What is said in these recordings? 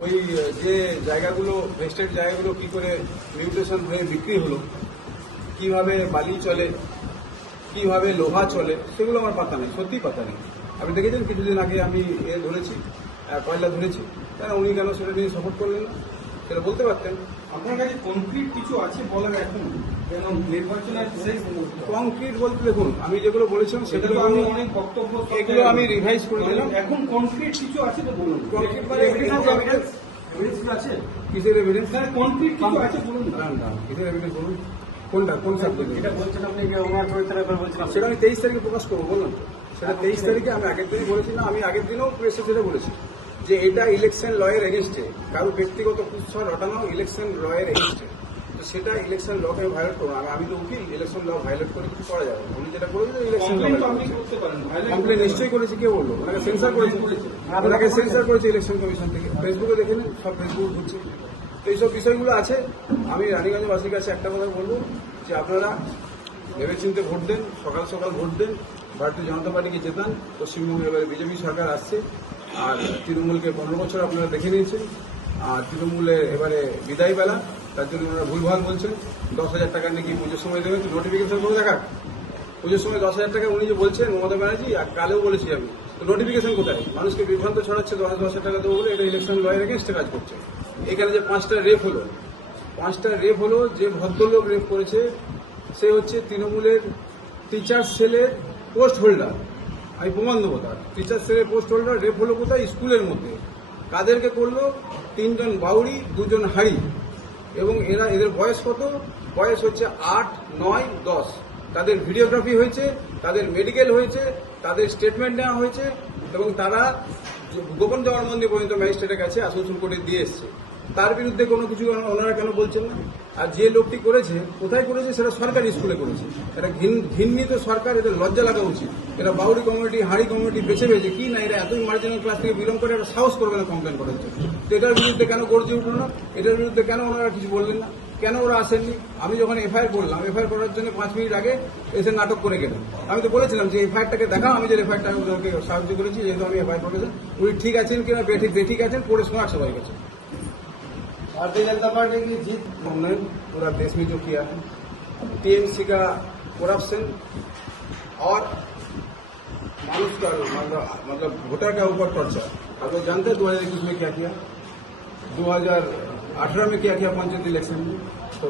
ওই যে জায়গাগুলো ভেস্টেড জায়গাগুলো কি করে মিউটেশন হয়ে বিক্রি হলো, কিভাবে বালি চলে, কিভাবে লোহা চলে, সেগুলো আমার পাতা নেই, সত্যি পাতা নেই। আপনি দেখেছেন কিছুদিন আগে আমি ধরেছি, কয়লা ধরেছি, কেন উনি কেন সেটা নিয়ে সাপোর্ট করলেন না? সেটা বলতে পারতেন। আপনার কাছে কনক্রিট কিছু আছে বলার এখন কেন নির্বাচনের শেষ মুহূর্ত? কংক্রিট বলতে দেখুন, আমি যেগুলো বলেছিলাম সেগুলো আমি অনেক বক্তব্য এগুলো আমি রিভাইজ করে দিলাম। এখন কনক্রিট কিছু আছে তো বলুন। কংক্রিট মানে এভিডেন্স আছে? কিসের এভিডেন্স? কনক্রিট কিছু আছে বলুন। না, কিসের এভিডেন্স বলুন? কোনটা, কোন সাবজেক্ট? এটা বলছেন আপনি ওনার চরিত্রের ব্যাপারে বলছেন। সেটা আমি 23 তারিখে প্রকাশ করবো, বললাম তো। সেটা 23 তারিখে আমি আগের দিনই বলেছি না, আমি আগের দিনও প্রেসে সেটা বলেছি যে এটা ইলেকশন লয়ের এগেনস্টে, কারো ব্যক্তিগত কুৎসা রটানো ইলেকশন লয়ের এগেনস্টে। তো সেটা ইলেকশন লকে ভায়োলেট করবো। আমি তো উকিল, ইলেকশন ল ভায়োলেট করে কিছু করা যাবে। উনি যেটা করেছেন ইলেকশন কমপ্লেন নিশ্চয়ই করেছে। কে বললো? ওনাকে সেন্সার করেছে, ওনাকে সেন্সার করেছে ইলেকশন কমিশন থেকে। ফেসবুকে দেখে নিন, সব ফেসবুক ঘুরছে। তো এইসব বিষয়গুলো আছে। আমি রানীগঞ্জবাসীর কাছে একটা কথা বলবো যে আপনারা ভেবেচিন্তে ভোট দেন, সকাল সকাল ভোট দেন, ভারতীয় জনতা পার্টিকে জেতান। পশ্চিমবঙ্গে এবারে বিজেপি সরকার আসছে, আর তৃণমূলকে 15 বছর আপনারা দেখে নিয়েছেন, আর তৃণমূলে এবারে বিদায় বেলা, তার জন্য ওনারা ভুলভাল বলছেন। 10,000 টাকা নাকি পুজোর সময় দেবেন, নোটিফিকেশন করে দেখাক। পুজোর সময় 10,000 টাকা উনি যে বলছেন মমতা ব্যানার্জি, আর কালেও বলেছি আমি, তো নোটিফিকেশন কোথায়? মানুষকে বিভ্রান্ত ছড়াচ্ছে 10,000 টাকা দেবো বলে। এটা ইলেকশন লয়ের এগেনস্টে কাজ করছে। এখানে যে 5টা রেপ হলো, যে ভদ্রলোক রেপ করেছে সে হচ্ছে তৃণমূলের টিচার্স সেলের পোস্ট হোল্ডার। আমি প্রমাণ দেবো তার। টিচার্স সেলের পোস্ট হোল্ডার রেপ হলো কোথায়? স্কুলের মধ্যে। কাদেরকে করলো? 3 জন বাউরি, 2 জন হাড়ি। এবং এদের বয়স কত? বয়স হচ্ছে 8, 9, 10। তাদের ভিডিওগ্রাফি হয়েছে, তাদের মেডিকেল হয়েছে, তাদের স্টেটমেন্ট নেওয়া হয়েছে, এবং তারা গোপন জবানবন্দি পর্যন্ত ম্যাজিস্ট্রেটের কাছে আসানসোল কোর্টে দিয়ে এসছে। তার বিরুদ্ধে কোনো কিছু ওনারা কেন বলছেন না? আর যে লোকটি করেছে, কোথায় করেছে? সেটা সরকারি স্কুলে করেছে। এটা ঘৃণিত সরকার, এদের লজ্জা লাগা উচিত। এরা বাউরি কমিউনিটি, হাড়ি কমিউনিটি বেছে বেছে কি না, এরা এতই মার্জিনাল ক্লাস থেকে বিলং করে, এরা সাহস করবে না কমপ্লেন করার জন্য। তো এটার বিরুদ্ধে কেন গর্জে উঠল না? এটার বিরুদ্ধে কেন ওনারা কিছু বললেন না? কেন ওরা আসেননি? আমি যখন এফআইআর করলাম, এফআইআর করার জন্য 5 মিনিট আগে এসে নাটক করে গেলেন। আমি তো বলেছিলাম যে এফআইআরটাকে দেখাও, আমি যে এফআইআরটা ওদেরকে সাহায্য করেছি, যেহেতু আমি এফআইআর করেছেন। উনি ঠিক আছেন কিনা বেঠিক আছেন, পড়ে শোনার সবাই গেছে। भारतीय जनता पार्टी की जीत उन्होंने पूरा देश में जो किया है, टीएमसी का करप्शन और मानुष का मतलब वोटर का ऊपर टॉर्चर। आप लोग जानते हैं 2021 में क्या किया, 2018 में क्या किया पंचायत इलेक्शन में। तो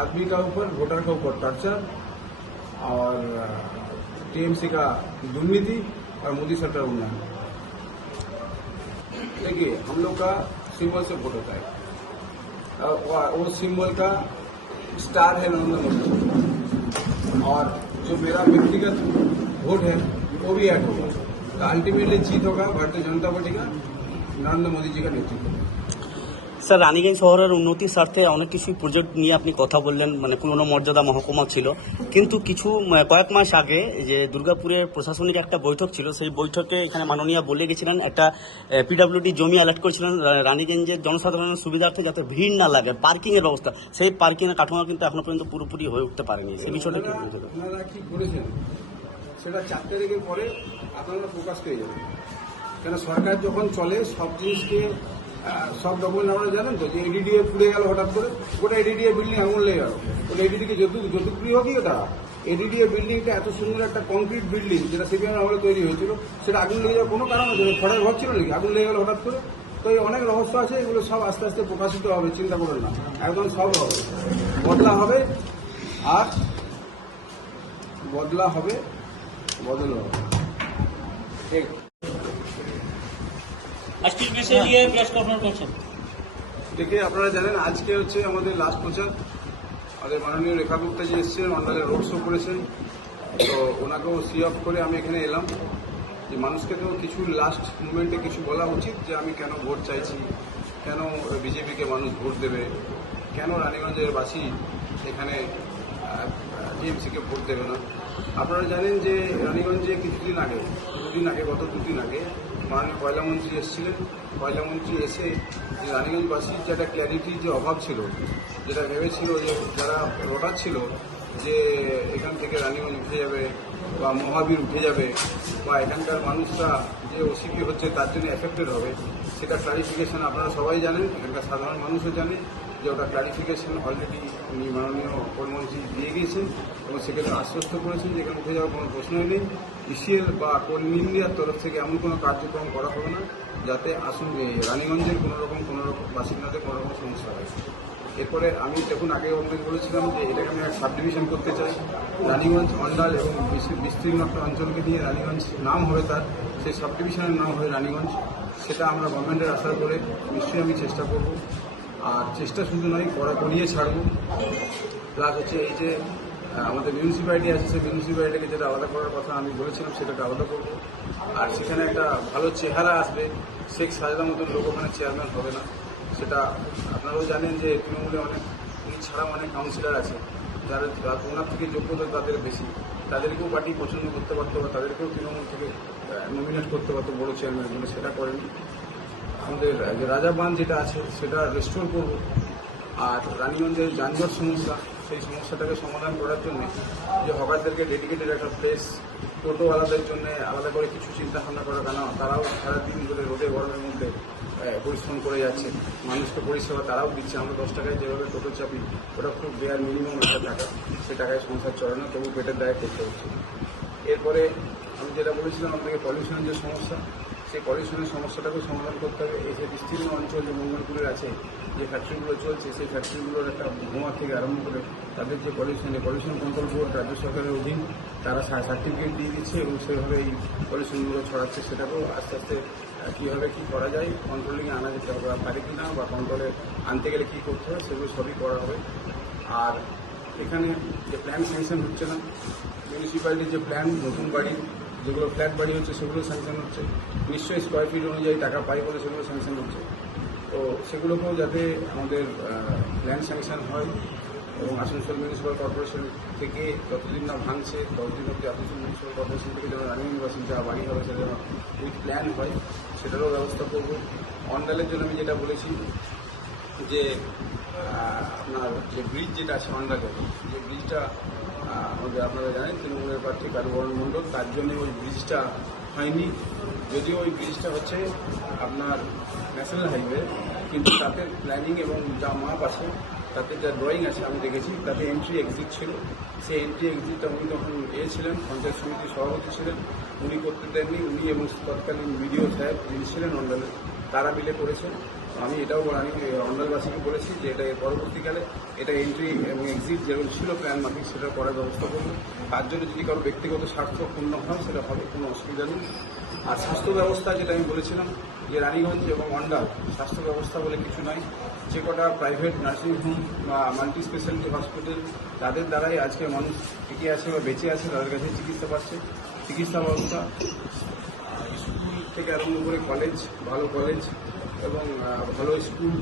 आदमी का ऊपर, वोटर का ऊपर टॉर्चर और टीएमसी का दुर्नीति और मोदी सरकार उन्नयन। देखिए, हम लोग का सिंबल से वोट होता है, वो सिंबल का स्टार है नरेंद्र मोदी, और जो मेरा व्यक्तिगत वोट है वो भी ऐड होगा। तो अल्टीमेटली जीत होगा भारतीय जनता पार्टी का, नरेंद्र मोदी जी का नेतृत्व। স্যার, রানীগঞ্জ শহরের উন্নতির স্বার্থে অনেক কিছু প্রজেক্ট নিয়ে আপনি কথা বললেন, মানে পুরনো মর্যাদা মহকুমা ছিল, কিন্তু কিছু কয়েক মাস আগে যে দুর্গাপুরের প্রশাসনিক একটা বৈঠক ছিল, সেই বৈঠকে এখানে মাননীয় বলে গেছিলেন একটা পিডব্লিউডি জমি অ্যালার্ট করেছিলেন রানীগঞ্জের জনসাধারণের সুবিধার্থে, যাতে ভিড় না লাগে, পার্কিংয়ের ব্যবস্থা। সেই পার্কিংয়ের কাঠামো কিন্তু এখনো পর্যন্ত পুরোপুরি হয়ে উঠতে পারেনি। সেই বিষয়টা কি বলতে হবে? আপনারা কি করেছেন সেটা 4 তারিখের পরে আপনারা প্রকাশ পেয়ে যাবেন। কেন সরকার যখন চলে, সব জিনিসকে সব ডকুমেন্ট আমরা জানেন তো, যে এডিডিএ পুড়ে গেল হঠাৎ করে, গোটা এডিডিএ বিল্ডিং আঙুল লেগে গেল। ওটা এডিডিকে যতপ্রিয় কি ওটা এডিডিএ বিল্ডিংটা এত সুন্দর একটা কংক্রিট বিল্ডিং, যেটা সিপিএম আমলে তৈরি হয়েছিল, সেটা আগুন লেগে যাওয়ার কোনো কারণ আছে? খড়ের ঘর ছিল নাকি? আগুন লেগে গেল হঠাৎ করে। তো এই অনেক রহস্য আছে, এগুলো সব আস্তে আস্তে প্রকাশিত হবে, চিন্তা করবেন না। একদম সব হবে, বদলা হবে, আর বদল হবে। ঠিক। আজকের বিষয় নিয়ে প্রেস কনফারেন্স করছেন। দেখে আপনারা জানেন আজকে হচ্ছে আমাদের লাস্ট প্রচার। আমাদের মাননীয় রেখা গুপ্তা যে এসেছিলেন, অন্ডালে রোড শো করেছেন, তো ওনাকেও সি অফ করে আমি এখানে এলাম যে মানুষকে তো কিছু লাস্ট মুভমেন্টে কিছু বলা উচিত, যে আমি কেন ভোট চাইছি, কেন বিজেপিকে মানুষ ভোট দেবে, কেন রানীগঞ্জের বাসী এখানে টিএমসিকে ভোট দেবে না। আপনারা জানেন যে রানীগঞ্জে গত দুদিন আগে মাননীয় কয়লামন্ত্রী এসেছিলেন। কয়লামন্ত্রী এসে যে রানীগঞ্জবাসীর যে একটা ক্ল্যারিটির যে অভাব ছিল, যেটা ভেবেছিল যে যারা ভোটার ছিল যে এখান থেকে রানীগঞ্জ উঠে যাবে, বা মহাবীর উঠে যাবে বা এখানকার মানুষরা যে ওসিপি হচ্ছে তার জন্য এফেক্টেড হবে, সেটা ক্লারিফিকেশন আপনারা সবাই জানেন, এখানকার সাধারণ মানুষও জানে যে ওটা ক্লারিফিকেশন অলরেডি উনি মাননীয় প্রধানমন্ত্রী দিয়ে গিয়েছেন এবং সেখানে আশ্বস্ত করেছেন যে এখানে উঠে যাওয়ার কোনো প্রশ্নই নেই। ইসিএল বা কোল ইন্ডিয়ার তরফ থেকে এমন কোনো কার্যক্রম করা হবে না যাতে রানীগঞ্জের কোনো রকম বাসিন্দাদের কোনো রকম সমস্যা হয়। এরপরে আমি যখন আগে আপনাকে বলেছিলাম যে এটাকে আমি এক সাব ডিভিশন করতে চাই, রানীগঞ্জ, অন্ডাল এবং বিস্তীর্ণ একটা অঞ্চলকে নিয়ে রানীগঞ্জ নাম হবে তার, সেই সাব ডিভিশনের নাম হবে রানীগঞ্জ। সেটা আমরা গভর্নমেন্টের আশা করে নিশ্চয়ই আমি চেষ্টা করব। আর চেষ্টা শুধু নয়, করিয়ে ছাড়বো। প্লাস হচ্ছে এই যে আমাদের মিউনিসিপ্যালিটি আছে, সেই মিউনিসিপ্যালিটিকে যেটা আলাদা করার কথা আমি বলেছিলাম সেটাকে আলাদা করবো। আর সেখানে একটা ভালো চেহারা আসবে, শেখ সাজেদার মতন লোক ওখানে চেয়ারম্যান হবে না। সেটা আপনারাও জানেন যে তৃণমূলে উনি ছাড়াও অনেক কাউন্সিলর আছে যারা ওনার থেকে যোগ্যতা তাদের বেশি, তাদেরকেও পার্টি পছন্দ করতে পারতো বা তাদেরকেও তৃণমূল থেকে নমিনেট করতে পারতো বড় চেয়ারম্যান বলে, সেটা করেনি। আমাদের যে রাজাবাঁধ যেটা আছে সেটা রেস্টোর করব। আর রানীগঞ্জের যানজট সমস্যা, সেই সমস্যাটাকে সমাধান করার জন্য যে হকারদেরকে ডেডিকেটেড একটা প্লেস, টোটোওয়ালাদের জন্য আলাদা করে কিছু চিন্তা ভাবনা করা, কেন তারাও সারাদিন ধরে রোদে গরমের মধ্যে পরিশ্রম করে যাচ্ছে, মানুষকে পরিষেবা তারাও দিচ্ছে। আমরা 10 টাকায় যেভাবে টোটো চাপি, ওটা খুব বেয়ার মিনিমাম একটা টাকা, সে টাকায় সংসার চলে না, তবু পেটের দায়ে করতে হচ্ছে। এরপরে আমি যেটা বলেছিলাম আপনাকে, পলিউশনের যে সমস্যা, সেই পলিউশনের সমস্যাটাকেও সমাধান করতে হবে। এই যে বিস্তীর্ণ অঞ্চল যে মঙ্গলপুরের আছে, যে ফ্যাক্টরিগুলো চলছে, সেই ফ্যাক্টরিগুলোর একটা ধোঁয়া থেকে আরম্ভ করে তাদের যে পলিউশন কন্ট্রোল বোর্ড রাজ্য সরকারের অধীন, তারা সার্টিফিকেট দিয়ে দিচ্ছে এবং সেভাবে এই পলিউশনগুলো ছড়াচ্ছে। সেটাকেও আস্তে আস্তে কীভাবে কী করা যায়, কন্ট্রোলিংয়ে আনা যেতে হবে, পারে কি না, বা কন্ট্রোলে আনতে গেলে কী করতে হয়, সেগুলো সবই করা হবে। আর এখানে যে প্ল্যান স্যাংশন হচ্ছে না, মিউনিসিপ্যালিটির যে প্ল্যান, নতুন বাড়ি যেগুলো ফ্ল্যাট বাড়ি হচ্ছে সেগুলো স্যাংশন হচ্ছে, নিশ্চয়ই স্কোয়ার ফিট অনুযায়ী টাকা পাই বলে সেগুলো স্যাংশন হচ্ছে। তো সেগুলোকেও যাতে আমাদের প্ল্যান স্যাংশন হয় এবং আসানসোল মিউনিসিপ্যাল কর্পোরেশন থেকে যতদিন না ভাঙছে ততদিন অব্দি আসানসোল মিউনিসিপ্যাল কর্পোরেশন থেকে যেন রানীগঞ্জবাসীর যা বাড়ি হবে সেটা যেন উইথ প্ল্যান হয়, সেটারও ব্যবস্থা করব। অন্ডালের জন্য আমি যেটা বলেছি যে আপনার যে ব্রিজ যেটা আছে অন্ডালের, যে ব্রিজটা আমাদের আপনারা জানেন তৃণমূলের প্রার্থী কারুবরণ মণ্ডল, তার জন্য ওই ব্রিজটা হয়নি। যদিও ওই ব্রিজটা হচ্ছে আপনার ন্যাশনাল হাইওয়ে, কিন্তু তাতে প্ল্যানিং এবং যা মাপ আছে, তাতে যা ড্রয়িং আছে আমি দেখেছি, তাতে এন্ট্রি এক্সিট ছিল। সেই এন্ট্রি এক্সিটটা উনি তখন ছিলেন, পঞ্চায়েত সমিতির সভাপতি ছিলেন, উনি করতে দেননি। উনি এবং তৎকালীন বিডিও সাহেব যিনি ছিলেন অন্ডালের, তারা মিলে করেছেন। আমি এটাও আমি অন্ডালবাসীকে বলেছি যে এটা পরবর্তীকালে এটা এন্ট্রি এবং এক্সিট যেগুলো ছিল প্ল্যান মাফিক, সেটা করার ব্যবস্থা করবে। তার জন্য যদি কারো ব্যক্তিগত স্বার্থ পূর্ণ হয় সেটা হবে, কোনো অসুবিধা নেই। আর স্বাস্থ্য ব্যবস্থা যেটা আমি বলেছিলাম যে রানীগঞ্জ এবং অন্ডাল স্বাস্থ্য ব্যবস্থা বলে কিছু নয়, যে কটা প্রাইভেট নার্সিংহোম বা মাল্টি স্পেশালিটি হসপিটাল, তাদের দ্বারাই আজকে মানুষ টিকে আছে বা বেঁচে আছে, তাদের কাছে চিকিৎসা পাচ্ছে। চিকিৎসা ব্যবস্থা, স্কুল থেকে আরম্ভ করে কলেজ, ভালো কলেজ এবং ভালো স্কুল,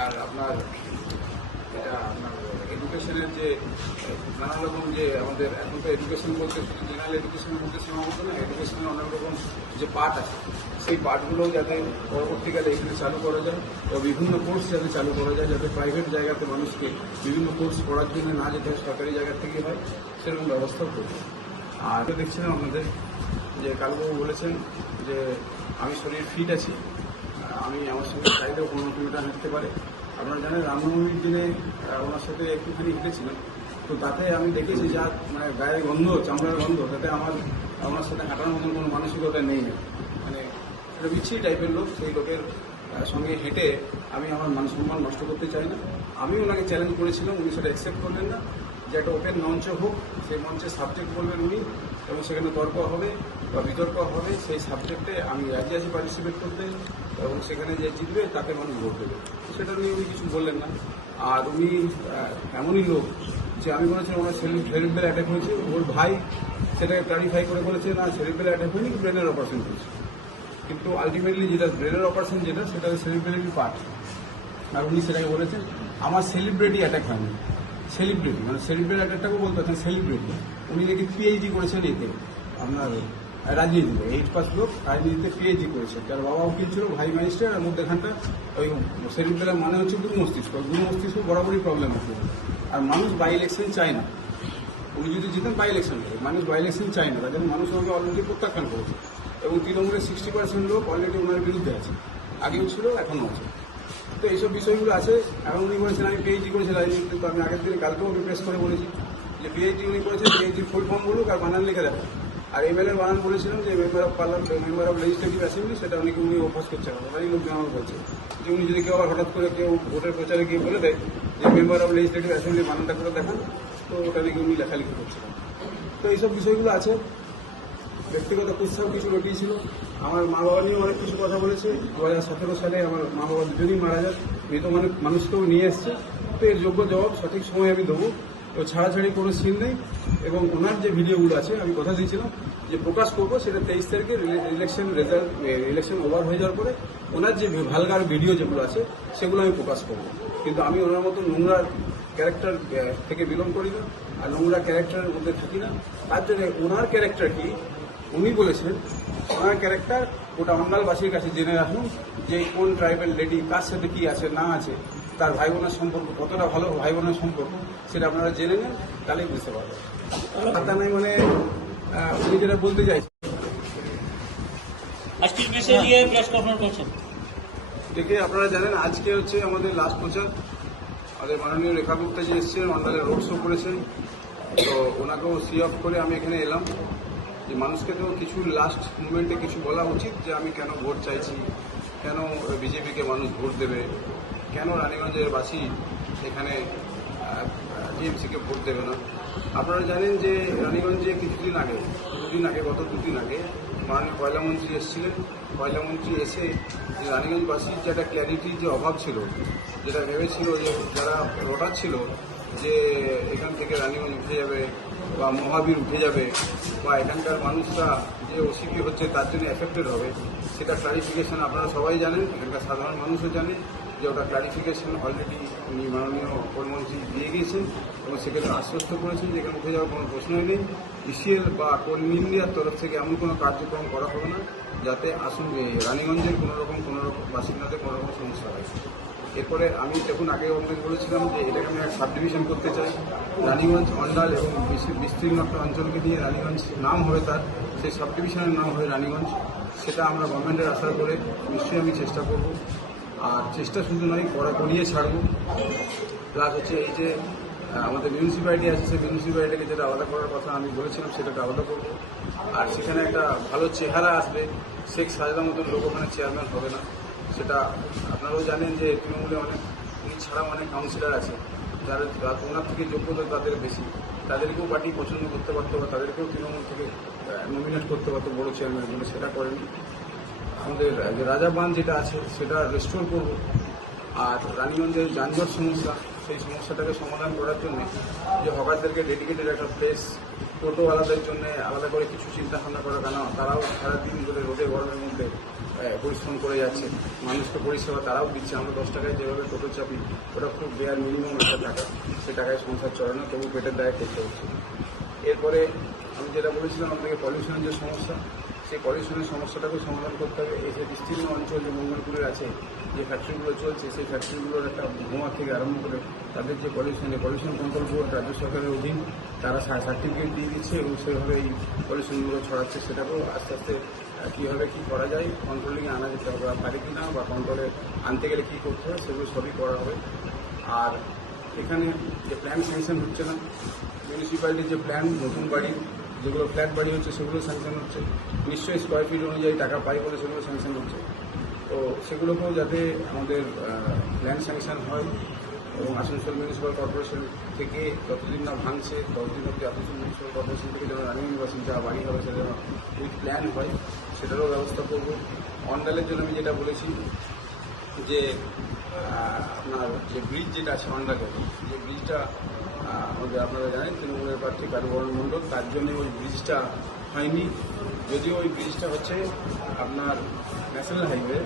আর আপনার এটা আপনার এডুকেশনের যে নানা রকম যে আমাদের এখন তো এডুকেশন বলতে শুধু জেনারেল এডুকেশনের মধ্যে সীমাবদ্ধ না, এডুকেশনের অনেক রকম যে পার্ট আছে, সেই পার্টগুলো যাতে পরবর্তীকালে এগুলি চালু করা যায় বা বিভিন্ন কোর্স যাতে চালু করা যায়, যাতে প্রাইভেট জায়গাতে মানুষকে বিভিন্ন কোর্স পড়ার জন্য না যেতে হয়, সরকারি জায়গা থেকে হয়, সেরকম ব্যবস্থাও করবে। আর দেখছিলাম আপনাদের যে কালুবাবু বলেছেন যে আমি শরীর ফিট আছি, আমি আমার সঙ্গে চাইলেও 15 কিলোমিটার হাঁটতে পারে। আপনারা জানেন রামনবমীর দিনে ওনার সাথে একটুখানি হেঁটেছিলাম, তো তাতে আমি দেখেছি যা মানে গায়ের গন্ধ, চামড়ার গন্ধ, তাতে আমার সাথে হাঁটার মতন কোনো মানসিকতা নেই। মানে একটা বিচ্ছিরি টাইপের লোক, সেই লোকের সঙ্গে হেঁটে আমি আমার মান সম্মান নষ্ট করতে চাই না। আমি ওনাকে চ্যালেঞ্জ করেছিলাম, উনি সেটা অ্যাকসেপ্ট করলেন না, যে একটা ওপেন মঞ্চ হোক, সেই মঞ্চে সাবজেক্ট বলবেন উনি এবং সেখানে তর্ক হবে বা বিতর্ক হবে, সেই সাবজেক্টে আমি রাজি আছি পার্টিসিপেট করতে এবং সেখানে যে জিতবে তাকে মানুষ ভোট দেবে। সেটা নিয়ে উনি কিছু বললেন না। আর উনি এমনই লোক যে আমি বলেছিলাম ওনার সেরিব্রাল অ্যাটাক হয়েছে, ওর ভাই সেটাকে ক্লারিফাই করে বলেছে না সেরিব্রাল অ্যাটাক হয়নি, ব্রেনের অপারেশন হয়েছে। কিন্তু আলটিমেটলি যেটা ব্রেনের অপারেশন যেটা, সেটা সেলিব্রিটি পার্ট। আর উনি সেটাকে বলেছেন আমার সেলিব্রিটি অ্যাটাক হয়নি, সেলিব্রিটি মানে সেলিব্রিটি অ্যাটাকটাকেও বলতে পারছেন সেলিব্রিটি। উনি নাকি পিএইচডি করেছেন এতে আপনার রাজনীতিতে, 8 পাস লোক রাজনীতিতে পিএইচডি করেছে। তার বাবা উকিল ছিল, ভাই ম্যাজিস্ট্রেট, আর মধ্যেখানটা ওই সেলিব্রিটির মানে হচ্ছে দূর মস্তিষ্ক বরাবরই প্রবলেম আছে। আর মানুষ বাই ইলেকশন চায় না, উনি যদি জিতেন বাই ইলেকশন হবে, মানুষ বাই ইলেকশন চায় না, তার জন্য মানুষ আমাকে অলরেডি প্রত্যাখ্যান করেছে এবং তৃণমূলের 60% লোক অলরেডি ওনার বিরুদ্ধে আছে, আগেও ছিল এখনও আছে। তো এইসব বিষয়গুলো আছে। এখন উনি বলেছেন আমি পিএইচডি করেছি রাজনীতি, তো আমি আগের দিনে কালকেও রিপ্রেস করে বলেছি যে পিএইচডি উনি করেছেন, পিএইচডির ফুল ফর্ম বলুক আর বানান লিখে দেবেন। আর এমএলএর বানান বলেছিলাম যে member of parliament, member of legislative assembly, সেটা উনি অভ্যাস করছেন, ওনারই লোকজন আমার বলছে যে উনি যদি কেউ আবার হঠাৎ করে কেউ ভোটের প্রচারে গিয়ে বলে দেয় যে মেম্বার অফ লেজিসলেটিভ অ্যাসেম্বলি বানানটা করে দেখান, তো ওটা নাকি উনি লেখালেখি করছিলেন। তো এইসব বিষয়গুলো আছে। ব্যক্তিগত কুৎসাও কিছু রটিয়েছিল। আমার মা বাবা নিয়েও অনেক কিছু কথা বলেছে। 2017 সালে আমার মা বাবা দুজনেই মারা যায়, মৃত মানুষকেও নিয়ে এসছে। তো এর যোগ্য জবাব সঠিক সময় আমি দেবো। তো ছাড়াছাড়ি কোনো সিন নেই। এবং ওনার যে ভিডিওগুলো আছে আমি কথা দিয়েছিলাম যে প্রকাশ করবো, সেটা 23 তারিখে ইলেকশন ওভার হয়ে যাওয়ার পরে ওনার যে ভালগার ভিডিও যেগুলো আছে সেগুলো আমি প্রকাশ করবো। কিন্তু আমি ওনার মতো নোংরা ক্যারেক্টার থেকে বিলং করি না, আর নোংরা ক্যারেক্টারের মধ্যে থাকি না। তার জন্য ওনার ক্যারেক্টার কি উনি বলেছেন, ওনার ক্যারেক্টার ওটা অন্ডালবাসীর কাছে জেনে রাখুন যে কোন ট্রাইবেল লেডি কার সাথে কি আছে না আছে, তার ভাই বোনের সম্পর্ক কতটা ভালো ভাই বোনের সম্পর্ক, সেটা আপনারা জেনে নেন, তাহলেই বুঝতে পারবেন। কথা নাই মানে উনি যেটা বলতে চাইছেন। আজকের বিষয় নিয়ে প্রেস কনফারেন্স করছেন। দেখে আপনারা জানেন আজকে হচ্ছে আমাদের লাস্ট প্রচার। আমাদের মাননীয় রেখা গুপ্তা যে এসেছিলেন, অন্ডালে রোড শো করেছেন, তো ওনাকেও সি অফ করে আমি এখানে এলাম যে মানুষকে তো কিছু লাস্ট মুভমেন্টে কিছু বলা উচিত যে আমি কেন ভোট চাইছি, কেন বিজেপিকে মানুষ ভোট দেবে, কেন রানীগঞ্জের বাসী এখানে টিএমসিকে ভোট দেবে না। আপনারা জানেন যে রানীগঞ্জে কিছুদিন আগে গত দুদিন আগে মাননীয় কয়লামন্ত্রী এসেছিলেন। কয়লামন্ত্রী এসে যে রানীগঞ্জবাসীর যে একটা ক্ল্যারিটির যে অভাব ছিল, যেটা ভেবেছিল যে যারা ভোটার ছিল যে এখান থেকে রানীগঞ্জ উঠে যাবে বা মহাবীর উঠে যাবে বা এখানকার মানুষরা যে ওসিপি হচ্ছে তার জন্য এফেক্টেড হবে, সেটা ক্লারিফিকেশন আপনারা সবাই জানেন, এখানকার সাধারণ মানুষও জানে যে ওটা ক্লারিফিকেশন অলরেডি উনি মাননীয় প্রধানমন্ত্রী দিয়ে গিয়েছেন এবং সেক্ষেত্রে আশ্বস্ত করেছেন যে এখানে উঠে যাওয়ার কোনো প্রশ্নই নেই। ইসিএল বা কোল ইন্ডিয়ার তরফ থেকে এমন কোনো কার্যক্রম করা হবে না যাতে রানীগঞ্জের কোনো রকম বাসিন্দাদের কোনো রকম সমস্যা হয়। এরপরে আমি দেখুন আগে আপনাকে বলেছিলাম যে এটাকে আমি এক সাব ডিভিশন করতে চাই। রানীগঞ্জ, অন্ডাল এবং বিস্তীর্ণ একটা অঞ্চলকে নিয়ে রানীগঞ্জ নাম হবে তার, সেই সাব ডিভিশনের নাম হবে রানীগঞ্জ। সেটা আমরা গভর্নমেন্টের আশা করে নিশ্চয়ই আমি চেষ্টা করব। আর চেষ্টা শুধু নয়, করিয়ে ছাড়বো। প্লাস হচ্ছে এই যে আমাদের মিউনিসিপ্যালিটি আছে, সেই মিউনিসিপ্যালিটিকে যেটা আলাদা করার কথা আমি বলেছিলাম সেটাকে আলাদা করবো। আর সেখানে একটা ভালো চেহারা আসবে, শেখ সাজেদার মতন লোক ওখানে চেয়ারম্যান হবে না। সেটা আপনারাও জানেন যে তৃণমূলে অনেক ছাড়াও অনেক কাউন্সিলর আছে যারা ওনার থেকে যোগ্যতা তাদের বেশি, তাদেরকেও পার্টি পছন্দ করতে পারতো বা তাদেরকেও তৃণমূল থেকে নমিনেট করতে পারতো বড় চেয়ারম্যান বলে, সেটা করেনি। আমাদের যে রাজা বাঁধ যেটা আছে সেটা রেস্টোর করব। আর রানীগঞ্জের যানজট সমস্যা, সেই সমস্যাটাকে সমাধান করার জন্য যে হকারদেরকে ডেডিকেটেড একটা প্লেস, টোটোওয়ালাদের জন্য আলাদা করে কিছু চিন্তা ভাবনা করা, কেন তারাও সারাদিন ধরে রোদে গরমের মধ্যে পরিশ্রম করে যাচ্ছে, মানুষকে পরিষেবা তারাও দিচ্ছে। আমরা 10 টাকায় যেভাবে টোটো চাপি, ওটা খুব বেয়ার মিনিমাম একটা টাকা, সে টাকায় সংসার চড়ানো, তবু পেটের দায়ে করতে হচ্ছে। এরপরে আমি যেটা বলেছিলাম আপনাকে, পলিউশনের যে সমস্যা, সেই পলিউশনের সমস্যাটাকে সমাধান করতে হবে। এই যে বিস্তীর্ণ অঞ্চল যে মঙ্গলপুরের আছে, যে ফ্যাক্টরিগুলো চলছে, সেই ফ্যাক্টরিগুলোর একটা ধোঁয়া থেকে আরম্ভ করে তাদের যে পলিউশন কন্ট্রোল বোর্ড রাজ্য সরকারের অধীন, তারা সার্টিফিকেট দিয়ে দিচ্ছে এবং সেভাবে এই পলিউশনগুলো ছড়াচ্ছে। সেটাকেও আস্তে আস্তে কীভাবে কী করা যায়, কন্ট্রোলিংয়ে আনা যেতে হবে, পারে কি না, বা কন্ট্রোলে আনতে গেলে কী করতে হবে, সেগুলো সবই করা হবে। আর এখানে যে প্ল্যান স্যাংশন হচ্ছে না, মিউনিসিপ্যালিটির যে প্ল্যান নতুন বাড়ি যেগুলো ফ্ল্যাট বাড়ি হচ্ছে সেগুলো স্যাংশন হচ্ছে, নিশ্চয়ই স্কোয়ার ফিট অনুযায়ী টাকা পাই বলে সেগুলো স্যাংশন হচ্ছে। তো সেগুলোকেও যাতে আমাদের প্ল্যান স্যাংশন হয় এবং আসানসোল মিউনিসিপ্যাল কর্পোরেশন থেকে যতদিন না ভাঙছে ততদিন অব্দি আসানসোল মিউনিসিপ্যাল কর্পোরেশন থেকে যেন রানীগঞ্জবাসী যা বাড়ি হবে সেটা যেন উইথ প্ল্যান হয়, সেটারও ব্যবস্থা করব। অন্ডালের জন্য আমি যেটা বলেছি যে আপনার যে ব্রিজ যেটা আছে অন্ডালের, যে ব্রিজটা আমাদের আপনারা জানেন তৃণমূলের প্রার্থী কারুবরণ মণ্ডল, তার জন্য ওই ব্রিজটা হয়নি। যদিও ওই ব্রিজটা হচ্ছে আপনার ন্যাশনাল হাইওয়ে,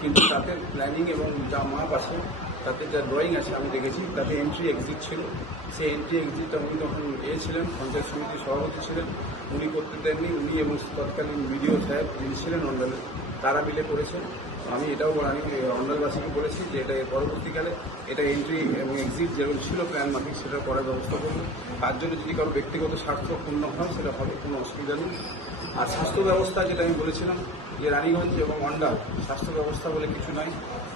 কিন্তু তাতে প্ল্যানিং এবং যা মাপ আছে, তাতে যা ড্রয়িং আছে আমি দেখেছি, তাতে এন্ট্রি এক্সিট ছিল। সেই এন্ট্রি এক্সিটটা উনি তখন ছিলেন, পঞ্চায়েত সমিতির সভাপতি ছিলেন, উনি করতে দেননি। উনি এবং তৎকালীন বিডিও সাহেব যিনি ছিলেন অন্ডালে, তারা মিলে করেছেন। আমি এটাও আমি অন্ডালবাসীকে বলেছি যে এটা এর পরবর্তীকালে এটা এন্ট্রি এবং এক্সিট যেরকম ছিল প্ল্যান মাফিক সেটা করার ব্যবস্থা করবো। তার জন্য যদি কারো ব্যক্তিগত স্বার্থ পূর্ণ হয় সেটা হবে, কোনো অসুবিধা নেই। আর স্বাস্থ্য ব্যবস্থা যেটা আমি বলেছিলাম যে রানীগঞ্জ এবং অন্ডাল স্বাস্থ্য ব্যবস্থা বলে কিছু নাই।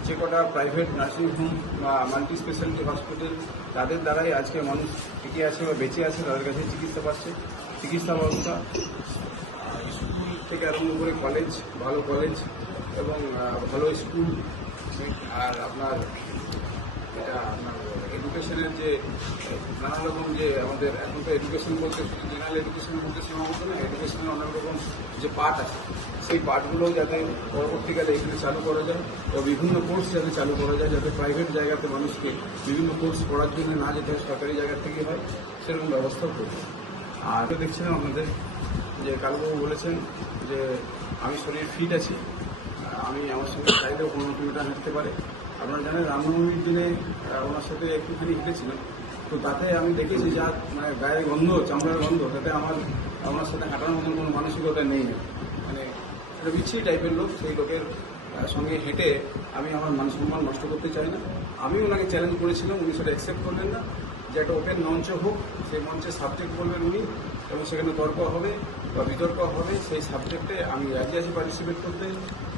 যে কটা প্রাইভেট নার্সিংহোম বা মাল্টি স্পেশালিটি হসপিটাল তাদের দ্বারাই আজকে মানুষ টিকে আছে বা বেঁচে আছে, তাদের কাছে চিকিৎসা পাচ্ছে। চিকিৎসা ব্যবস্থা স্কুল থেকে আরম্ভ করে কলেজ, ভালো কলেজ এবং ভালো স্কুল, আর আপনার এটা আপনার এডুকেশনের যে নানা রকম যে আমাদের এখন তো এডুকেশন বলতে শুধু জেনারেল এডুকেশনের মধ্যে সীমাবদ্ধ না, এডুকেশনের অনেক রকম যে পার্ট আছে সেই পার্টগুলোও যাতে পরবর্তীকালে এখানে চালু করা যায় বা বিভিন্ন কোর্স যাতে চালু করা যায়, যাতে প্রাইভেট জায়গাতে মানুষকে বিভিন্ন কোর্স পড়ার জন্য না যেতে হয়, সরকারি জায়গা থেকে হয়, সেরকম ব্যবস্থাও করবে। আর দেখছিলাম আপনাদের যে কালুবাবু বলেছেন যে আমি শরীর ফিট আছি, আমি আমার সঙ্গে চাইলেও 15 কিলোমিটার হাঁটতে পারে। আপনারা জানেন রামনবমীর দিনে ওনার সাথে একটুখানি হেঁটেছিলাম, তো তাতে আমি দেখেছি যা মানে গায়ের গন্ধ, চামড়ার গন্ধ, তাতে আমার ওনার সাথে হাঁটার মতন কোনো মানসিকতা নেই। মানে একটা বিচ্ছিরি টাইপের লোক, সেই লোকের সঙ্গে হেঁটে আমি আমার মান সম্মান নষ্ট করতে চাই না। আমি ওনাকে চ্যালেঞ্জ করেছিলাম, উনি সেটা অ্যাকসেপ্ট করলেন না, যে একটা ওপেন মঞ্চ হোক, সেই মঞ্চে সাবজেক্ট বলবেন উনি এবং সেখানে তর্ক হবে বা বিতর্ক হবে, সেই সাবজেক্টে আমি রাজি আছি পার্টিসিপেট করতে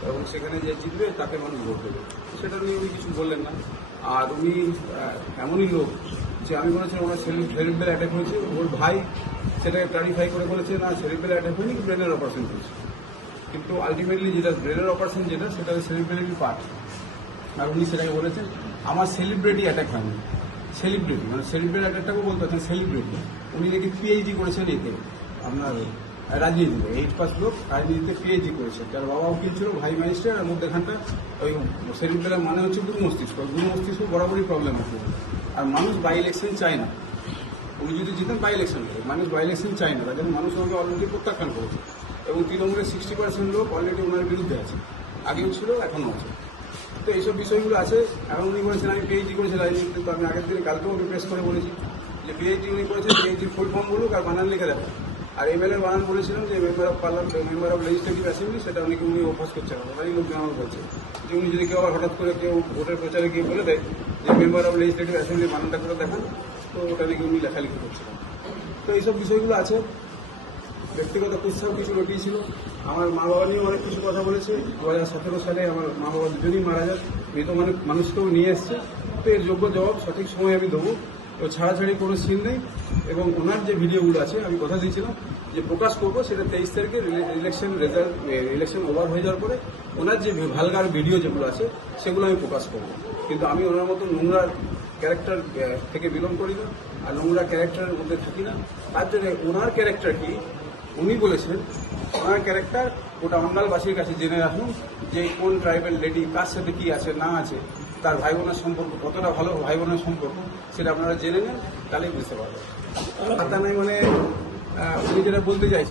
এবং সেখানে যে জিতবে তাকে মানুষ ভোট দেবে। সেটা নিয়ে উনি কিছু বললেন না। আর উনি এমনই লোক যে আমি বলেছিলাম ওনার সেরিব্রাল অ্যাটাক হয়েছে, ওর ভাই সেটাকে ক্লারিফাই করে বলেছে না সেরিব্রাল অ্যাটাক হয়নি, ব্রেনের অপারেশন হয়েছে। কিন্তু আলটিমেটলি যেটা ব্রেনের অপারেশন যেটা সেটা সেরিব্রালেরই পার্ট। আর উনি সেটাকে বলেছেন আমার সেলিব্রিটি অ্যাটাক হয়নি। সেলিব্রিটি মানে সেলিব্রিটি অ্যাটাকটাকেও বলতে পারছেন সেলিব্রিটি। উনি নাকি পিএইচডি করেছেন এতে আপনার রাজনীতিতে, 8 পাস লোক রাজনীতিতে পিএইচডি করেছেন। তার বাবা উকিল ছিল, ভাই ম্যাজিস্ট্রেট, আর মধ্যেখানটা ওই সেলিব্রিটির মানে হচ্ছে দূর মস্তিষ্ক। দূর মস্তিষ্ক বরাবরই প্রবলেম আছে। আর মানুষ বাই ইলেকশন চায় না। উনি যদি জিতেন বাই ইলেকশন করে, মানুষ বাই ইলেকশন চায় না, তার জন্য মানুষ ওনাকে অলরেডি প্রত্যাখ্যান করেছে এবং তৃণমূলের 60% লোক অলরেডি ওনার বিরুদ্ধে আছে, আগেও ছিল এখনও আছে। তো এইসব বিষয়গুলো আছে। এখন উনি বলেছেন আমি পিএইচডি করেছি রাজনীতিতে, তো আমি আগের দিনে কালকেও আমি প্রেস করে বলেছি যে পিএইচডি উনি করেছেন, পিএইচডির ফুল ফর্ম বলুক আর বানান লিখে দেবেন। আর এমএলএ বানান বলেছিলাম যে member of parliament, member of legislative assembly, সেটা উনি অভ্যাস করছে না। সবাই লোকজন আমার বলছে যে উনি যদি কেউ আবার হঠাৎ করে কেউ ভোটের প্রচারে গিয়ে বলে দেয় যে মেম্বার অফ লেজিসলেটিভ অ্যাসেম্বলি বানানটা করে দেখান, তো ওটা নাকি উনি লেখালেখি করছিলেন। তো এইসব বিষয়গুলো আছে। ব্যক্তিগত কুৎসাও কিছু রটিয়েছিল। আমার মা বাবা নিয়েও অনেক কিছু কথা বলেছে। 2017 সালে আমার মা বাবা দুজনই মারা যায়, মৃত মানুষকেও নিয়ে এসছে। তো এর যোগ্য জবাব সঠিক সময় আমি দেবো। তো ছাড়াছাড়ি কোনো সিন নেই। এবং ওনার যে ভিডিওগুলো আছে আমি কথা দিয়েছিলাম যে প্রকাশ করবো, সেটা 23 তারিখে ইলেকশন রেজাল্ট, ইলেকশন ওভার হয়ে যাওয়ার পরে ওনার যে ভালগার ভিডিও যেগুলো আছে সেগুলো আমি প্রকাশ করবো। কিন্তু আমি ওনার মতো নোংরা ক্যারেক্টার থেকে বিলং করি না, আর নোংরা ক্যারেক্টারের মধ্যে থাকি না। তার জন্য ওনার ক্যারেক্টার কি উনি বলেছেন, ওনার ক্যারেক্টার ওটা অন্ডালবাসীর কাছে জেনে রাখুন যে কোন ট্রাইবাল লেডি কার সাথে কি আছে না আছে, তার ভাই বোনের সম্পর্ক কতটা ভালো ভাই বোনের সম্পর্ক, সেটা আপনারা জেনে নেন, তাহলেই বুঝতে পারবেন। কথা নাই মানে উনি যেটা বলতে চাইছেন।